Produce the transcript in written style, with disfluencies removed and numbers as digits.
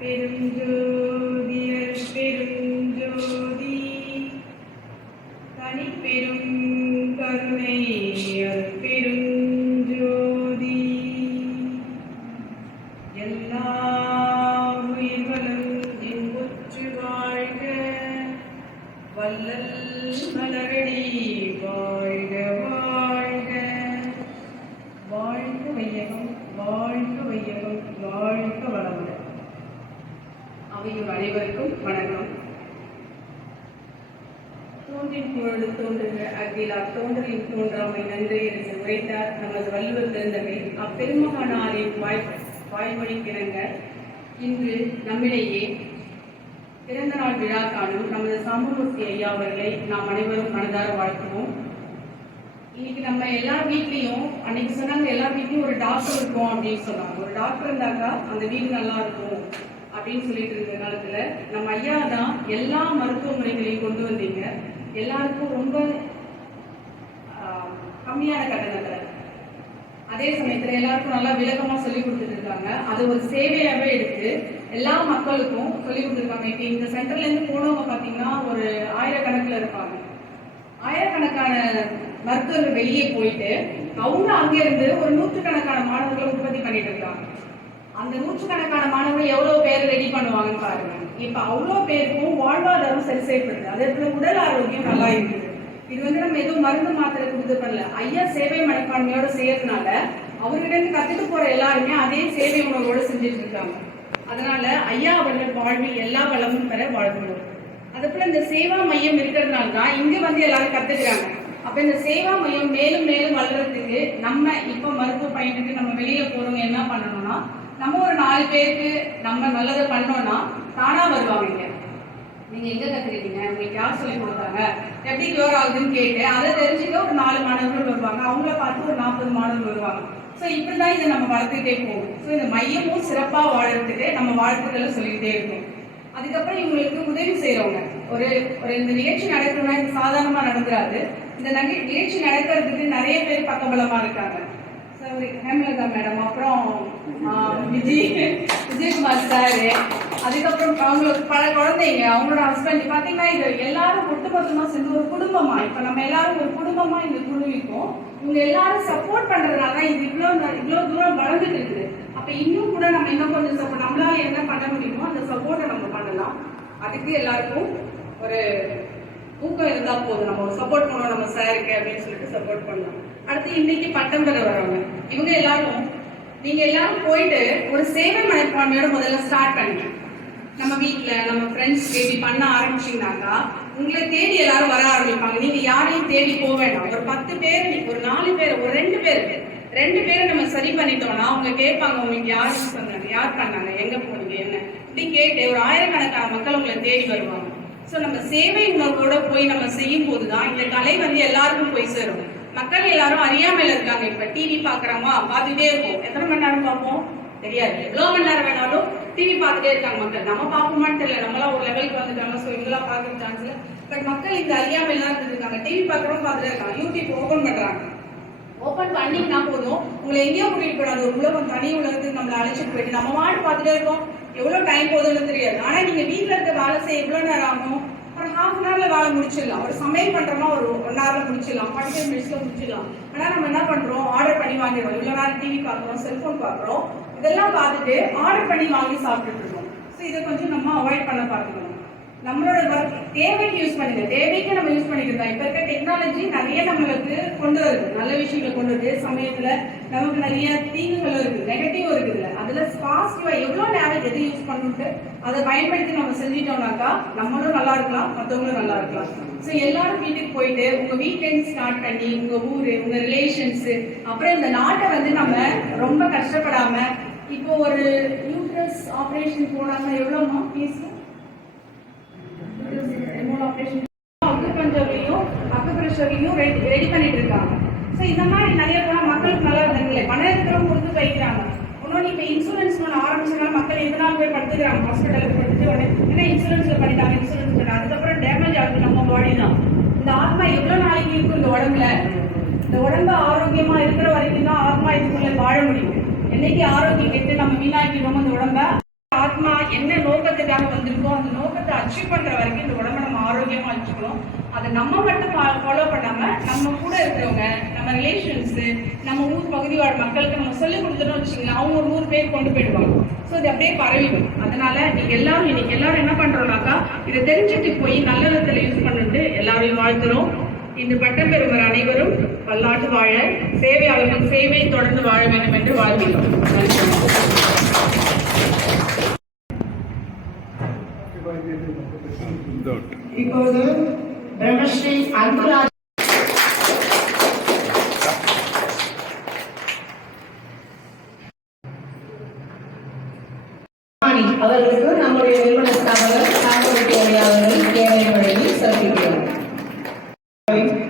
பெருஞ்சோதி பெருஞ்சோதி தனிப்பெரும் கருணை பெருஞ்சோதி எல்லா உயிர்களும் இன்புற்று வாழ்க வள்ளல் மலரடி வாழ்க வாழ்க வாழ்க வையகம் வாழ்க வையகம் வாழ்க வளமுடன். அவையோர் அனைவருக்கும் வணக்கம். தோன்றின் பொழுது தோன்றுக அகிலா தோன்றலின் தோன்றாமை நன்றி என்று உரைத்தார் நமது வள்ளுவர் பெருந்தகை. அப்பெருமகனாரின் வாய்மொழி கிணங்க இன்று நம்மிடையே பிறந்த நாள் விழா காணும் நமது சாம்பமூர்த்தி ஐயா அவர்களை நாம் அனைவரும் மனதார வாழ்த்துவோம். இன்னைக்கு நம்ம எல்லா வீட்லையும் அன்னைக்கு சொன்னாங்க எல்லா வீட்லையும் ஒரு டாக்டர் இருக்கும் அப்படின்னு சொன்னாங்க. ஒரு டாக்டர் இருந்தாக்கா அந்த வீடு நல்லா இருக்கும் அப்படின்னு சொல்லிட்டு இருக்க காலத்துல நம்ம ஐயா தான் எல்லா மருத்துவ முறைகளையும் கொண்டு வந்தீங்க. எல்லாருக்கும் ரொம்ப கம்மியான கட்டணத்துல, அதே சமயத்துல எல்லாருக்கும் நல்லா விளக்கமா சொல்லி கொடுத்துட்டு இருக்காங்க. அது ஒரு சேவையாவே எடுத்து எல்லா மக்களுக்கும் சொல்லி கொடுத்துருக்காங்க. இப்ப இந்த சென்டர்ல இருந்து போனவங்க பாத்தீங்கன்னா ஒரு ஆயிரக்கணக்கில் இருப்பாங்க. ஆயிரக்கணக்கான மருத்துவர்கள் வெளியே போயிட்டு அவங்க அங்கிருந்து ஒரு நூற்றுக்கணக்கான மாணவர்களை உற்பத்தி பண்ணிட்டு இருக்காங்க. அந்த நூற்றுக்கணக்கான மாணவர்கள் எவ்வளவு பேர் ரெடி பண்ணுவாங்கன்னு பாருங்க. இப்ப அவ்வளவு பேருக்கும் வாழ்வாதாரம் சரி செய்யப்படுது. அதே போல உடல் ஆரோக்கியம் நல்லா இருக்குது. இது நம்ம எதுவும் மருந்து மாத்திரை கொடுத்து பண்ணல, ஐயா சேவை மனப்பான்மையோட செய்யறதுனால அவர்கிட்ட கத்துட்டு போற எல்லாருமே அதே சேவை உணர்வோட செஞ்சுட்டு இருக்காங்க. அதனால ஐயா அவர்கள் வாழ்வில் எல்லா வளமும் பெற வாழ்க்கணும். அதே போல இந்த சேவா மையம் இருக்கிறதுனால தான் இங்க எல்லாரும் கத்துக்கிறாங்க. அப்ப இந்த சேவா மையம் மேலும் மேலும் வளர்றதுக்கு நம்ம இப்ப மருத்துவ பயணத்துக்கு நம்ம வெளியில போறவங்க என்ன பண்ணணும்னா, நம்ம ஒரு 4 பேருக்கு நம்ம நல்லதை பண்ணோம்னா தானா வருவாங்க. நீங்க எங்க கத்துக்கிட்டீங்க, உங்களுக்கு யார் சொல்லி கொடுத்தாங்க, எப்படி கியூர் ஆகுதுன்னு கேட்டு அதை தெரிஞ்சுக்க ஒரு 4 மாணவர்கள் வருவாங்க. அவங்கள பார்த்து ஒரு 40 மாணவர்கள் வருவாங்க. ஸோ இப்படிதான் இதை நம்ம வளர்த்துக்கிட்டே போகும். ஸோ இந்த மையமும் சிறப்பா வாழறதுக்கு நம்ம வாழ்த்துக்களை சொல்லிக்கிட்டே இருக்கும். அதுக்கப்புறம் இவங்களுக்கு உதவி செய்யறவங்க ஒரு இந்த நிகழ்ச்சி நடக்கணும்னா இது சாதாரணமா நடந்துராது. இந்த நிகழ்ச்சி நடக்கிறதுக்கு நிறைய பேர் பக்கபலமா இருக்காங்க. ஹேமலதா மேடம், அப்புறம் விஜயகுமார் சாரு, அதுக்கப்புறம் அவங்களுக்கு பல குழந்தைங்க, அவங்களோட ஹஸ்பண்ட் பாத்தீங்கன்னா இது எல்லாரும் ஒட்டுமொத்தமா சேர்ந்து ஒரு குடும்பமா, இப்ப நம்ம எல்லாரும் ஒரு குடும்பமா இந்த குழு இருக்கோம். இவங்க எல்லாரும் சப்போர்ட் பண்றதுனால இது இவ்வளவு தூரம் வளர்ந்துட்டு இருக்குது. அப்ப இன்னும் கூட நம்ம இன்னும் கொஞ்சம் சப்போர்ட் நம்மளால என்ன பண்ண முடியுமோ அந்த சப்போர்ட்டை நம்ம பண்ணலாம். அதுக்கு எல்லாருக்கும் ஒரு ஊக்கம் இருந்தா போதும். நம்ம சப்போர்ட் பண்ணுவோம் நம்ம சாருக்கு அப்படின்னு சொல்லிட்டு சப்போர்ட் பண்ணலாம். அடுத்து இன்னைக்கு பட்டம் பெற வரவங்க இவங்க எல்லாரும், நீங்க எல்லாரும் போயிட்டு ஒரு சேவை மனப்பான்மையோட முதல்ல ஸ்டார்ட் பண்ணுங்க. நம்ம வீட்டுல நம்ம ஃப்ரெண்ட்ஸ் இப்படி பண்ண ஆரம்பிச்சீங்கன்னாக்கா உங்களை தேடி எல்லாரும் வர ஆரம்பிப்பாங்க. நீங்க யாரையும் தேடி போக வேண்டாம். ஒரு 10 பேர், ஒரு 4 பேர், ஒரு 2 பேரை நம்ம சரி பண்ணிட்டோம்னா அவங்க கேட்பாங்க, உங்களுக்கு யார் சொன்னாங்க, யார் பண்ணாங்க, எங்க போனீங்க, என்ன இப்படி கேட்டு ஒரு ஆயிரக்கணக்கான மக்கள் உங்களை தேடி வருவாங்க. ஸோ நம்ம சேவை உணர்வோட போய் நம்ம செய்யும் போதுதான் இந்த கலை எல்லாருக்கும் போய் சேரும். மக்கள் எல்லாரும் அறியாமையில இருக்காங்க. இப்ப டிவி பாக்குறோமா, பார்த்துட்டே இருக்கும். எத்தனை மணி நேரம் பார்ப்போம் தெரியாது, எவ்வளவு மணி நேரம் வேணாலும் டிவி பார்த்துட்டே இருக்காங்க மக்கள். நம்ம பார்ப்போமான்னு தெரியல, நம்மளாம் ஒரு லெவலுக்கு வந்துட்டாங்க. ஸோ இவங்களாம் பார்க்குற சான்ஸ் இல்லை. பட் மக்கள் இந்த அறியாமையில தான் இருந்திருக்காங்க. டிவி பார்க்குறோம் பார்த்துட்டே இருக்காங்க. யூடியூப் ஓபன் பண்றாங்க. ஓபன் பண்ணிங்கன்னா போதும், உங்களை எங்கேயோ கூட்டிட்டு போயிடாது, ஒரு உலகம் தனி உலகத்துக்கு நம்மளை அழைச்சிட்டு போயிட்டு நம்ம மாடு பார்த்துட்டே இருக்கோம். எவ்வளவு டைம் போகுதுன்னு தெரியாது. ஆனா நீங்க வீட்டுல இருக்க வேலை செய்ய எவ்வளவு நேரம் ஆகும்? ஒரு ½ மணி நேரத்துல வேலை முடிச்சிடலாம். ஒரு சமையல் பண்றோமா ஒரு 1 ஹவர்ல முடிச்சிடலாம், 45 மினிட்ஸ்ல முடிச்சிடலாம். ஆனா நம்ம என்ன பண்றோம், ஆர்டர் பண்ணி வாங்கிடுவோம். இவ்வளவு நேரம் டிவி பாக்குறோம், செல்போன் பாக்குறோம், இதெல்லாம் பார்த்துட்டு ஆர்டர் பண்ணி வாங்கி சாப்பிட்டுட்டு இருக்கோம். ஸோ இதை கொஞ்சம் நம்ம அவாய்ட் பண்ண பார்க்கணும். நம்மளோட ஒர்க் தேவைக்கு யூஸ் பண்ணுங்க. தேவைக்கு நம்ம யூஸ் பண்ணிக்கலாம். இப்ப இருக்க டெக்னாலஜி நிறைய நம்மளுக்கு கொண்டு வருது, நல்ல விஷயங்களை கொண்டு வருது. சமயத்துல நமக்கு நிறைய தீங்குகளும் இருக்குது, நெகட்டிவ் இருக்குதுல்ல. அதுல பாசிட்டிவா எவ்வளவு நேரம் எது யூஸ் பண்ணிட்டு அதை பயன்படுத்தி நம்ம செஞ்சிட்டோம்னாக்கா நம்மளும் நல்லா இருக்கலாம், மற்றவங்களும் நல்லா இருக்கலாம். ஸோ எல்லாரும் வீட்டுக்கு போயிட்டு உங்க வீக்கெண்ட் ஸ்டார்ட் பண்ணி உங்க ஊரு, உங்க ரிலேஷன்ஸ், அப்புறம் இந்த நாட்டை நம்ம ரொம்ப கஷ்டப்படாம, இப்போ ஒரு யூட்ரஸ் ஆப்ரேஷன் போனாங்க எவ்வளவுமா ஃபீஸ்? ரெடி பண்ணிட்டு இருக்காங்க. ஸோ இந்த மாதிரி நிறைய போனா மக்களுக்கு நல்லா இருந்தாங்களே, பணம் இருக்கிறவங்க கொடுத்து வைக்கிறாங்க. இன்னொன்று இப்போ இன்சூரன்ஸ் ஒன்று ஆரம்பிச்சதுனால மக்கள் எந்த நாள் போய் படுத்துக்கிறாங்க, ஹாஸ்பிட்டலுக்கு படுத்துட்டு உடனே ஏன்னா இன்சூரன்ஸ்ல பண்ணிட்டாங்க, இன்சூரன்ஸ் பண்ணாங்க. அதுக்கப்புறம் டேமேஜ் ஆகுது நம்ம பாடி தான். இந்த ஆத்மா எவ்வளவு நாளைக்கு இருக்கும் இந்த உடம்புல? இந்த உடம்பு ஆரோக்கியமா இருக்கிற வரைக்கும் தான் ஆத்மா இதுக்குள்ள வாழ முடியும். என்னைக்கு ஆரோக்கியம் கெட்டு நம்ம வீணாக்கிடுவோம் இந்த உடம்ப, ஆத்மா ஆத்மா என்ன நோக்கத்துக்காக வந்திருக்கோம் அந்த நோக்கத்தை அச்சீவ் பண்ற வரைக்கும் இந்த உடம்ப நம்ம ஆரோக்கியமா வச்சுக்கணும். அதை நம்ம மட்டும் ஃபாலோ பண்ணாம நம்ம கூட இருக்கிறவங்க, நம்ம ரிலேஷன்ஸ், நம்ம ஊர் பகுதி வாழ் மக்களுக்கு நம்ம சொல்லி கொடுத்துட்டோம் வச்சுக்கோங்க, அவங்க ஒரு 100 பேர் கொண்டு போயிடுவாங்க. ஸோ இது அப்படியே பரவிடும். அதனால நீங்க எல்லாரும் இன்னைக்கு எல்லாரும் என்ன பண்றோம்னாக்கா இதை தெரிஞ்சுட்டு போய் நல்ல விதத்துல யூஸ் பண்ணிட்டு எல்லாரையும் வாழ்த்துறோம். இந்த பட்டம் பெறுவர் அனைவரும் பல்லாண்டு வாழ, சேவையாளர்கள் சேவை தொடர்ந்து வாழ வேண்டும் என்று வாழ்கிறோம். இப்போது பிரம்மஸ்ரீ அன்புராஜ்